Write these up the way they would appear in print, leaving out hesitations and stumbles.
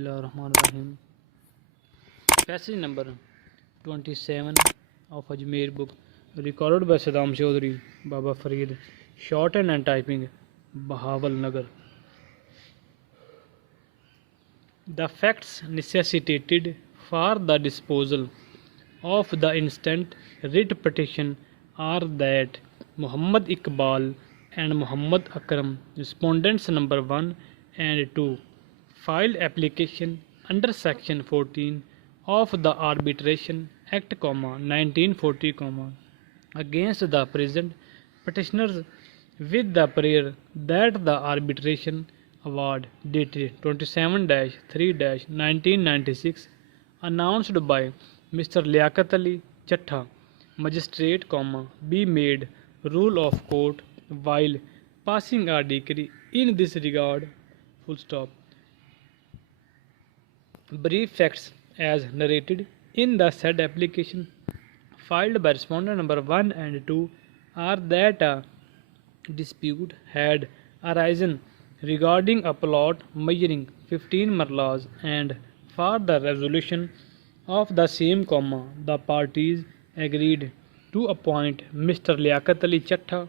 Bismillahirrahmanirrahim. Passage number 27 of Ajmair book, recorded by Saddam Chaudhry, Baba Farid, shortened and typing, Bahawal Nagar. The facts necessitated for the disposal of the instant writ petition are that Muhammad Iqbal and Muhammad Akram, respondents number 1 and 2, filed application under section 14 of the Arbitration Act, 1940, against the present petitioners with the prayer that the arbitration award dated 27-3-1996 announced by Mr. Liaquat Ali Chattha, magistrate, be made rule of court while passing a decree in this regard. Full stop. Brief facts as narrated in the said application filed by respondent number 1 and 2 are that a dispute had arisen regarding a plot measuring 15 marlas, and for the resolution of the same, the parties agreed to appoint Mr. Liaquat Ali Chattha,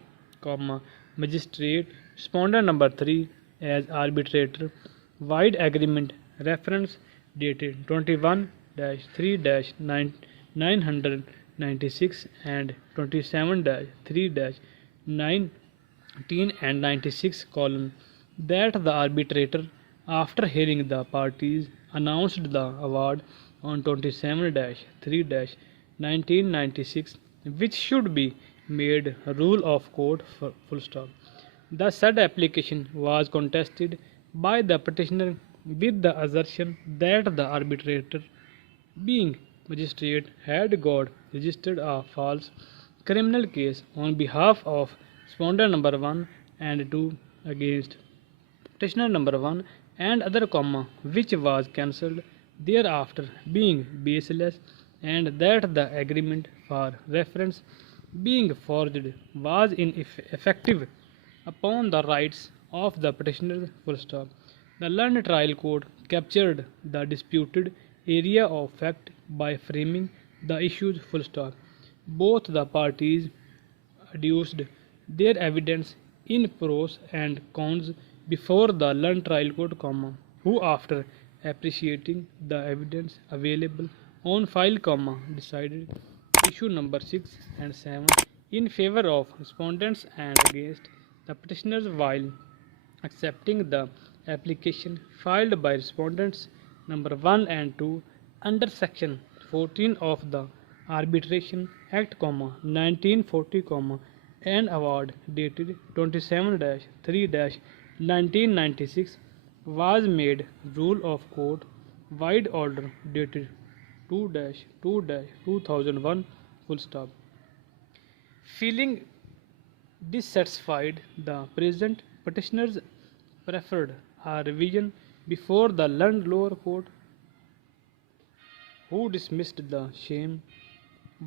magistrate, respondent number 3 as arbitrator. Wide agreement reference dated 21-3-996 and 27-3-1996 that the arbitrator, after hearing the parties, announced the award on 27-3-1996, which should be made rule of court. Full stop. The said application was contested by the petitioner with the assertion that the arbitrator, being magistrate, had got registered a false criminal case on behalf of respondent number 1 and 2 against petitioner number 1 and other, which was cancelled thereafter, being baseless, and that the agreement for reference, being forged, was ineffective upon the rights of the petitioner. Full stop. The learned trial court captured the disputed area of fact by framing the issues. Full stop. Both the parties adduced their evidence in pros and cons before the learned trial court, who, after appreciating the evidence available on file, decided issue number 6 and 7 in favor of respondents and against the petitioners, while accepting the application filed by respondents number 1 and 2 under section 14 of the Arbitration Act, 1940, and award dated 27-3-1996 was made rule of court. Wide order dated 2-2-2001. Full stop. Feeling dissatisfied, the present petitioners preferred a revision before the learned lower court, who dismissed the same.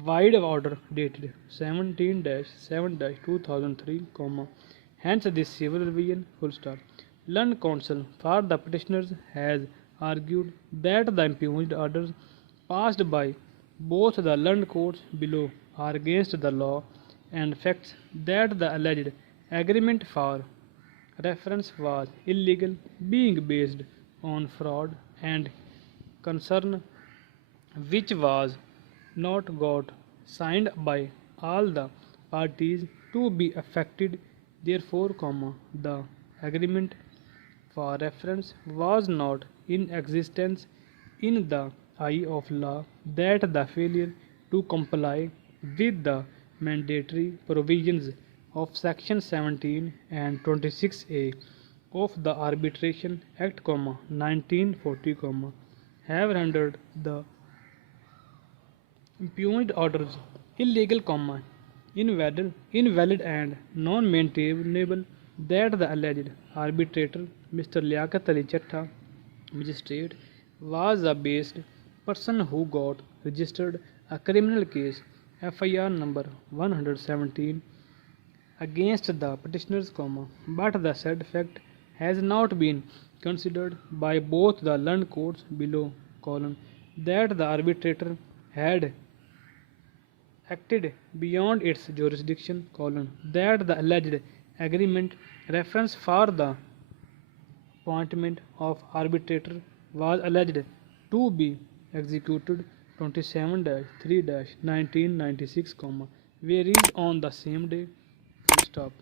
Wide order dated 17-7-2003, hence this civil revision. Full stop. Learned counsel for the petitioners has argued that the impugned orders passed by both the learned courts below are against the law and facts, that the alleged agreement for reference was illegal, being based on fraud and concern, which was not got signed by all the parties to be affected. Therefore, the agreement for reference was not in existence in the eye of law, that the failure to comply with the mandatory provisions of section 17 and 26A of the Arbitration Act, 1940, have rendered the impugned orders illegal, invalid and non-maintainable, that the alleged arbitrator, Mr. Liaquat Ali Chattha, magistrate, was a based person who got registered a criminal case, FIR number 117, against the petitioners, but the said fact has not been considered by both the learned courts below colon that the arbitrator had acted beyond its jurisdiction colon that the alleged agreement reference for the appointment of arbitrator was alleged to be executed 27-3-1996, varies on the same day, full stop.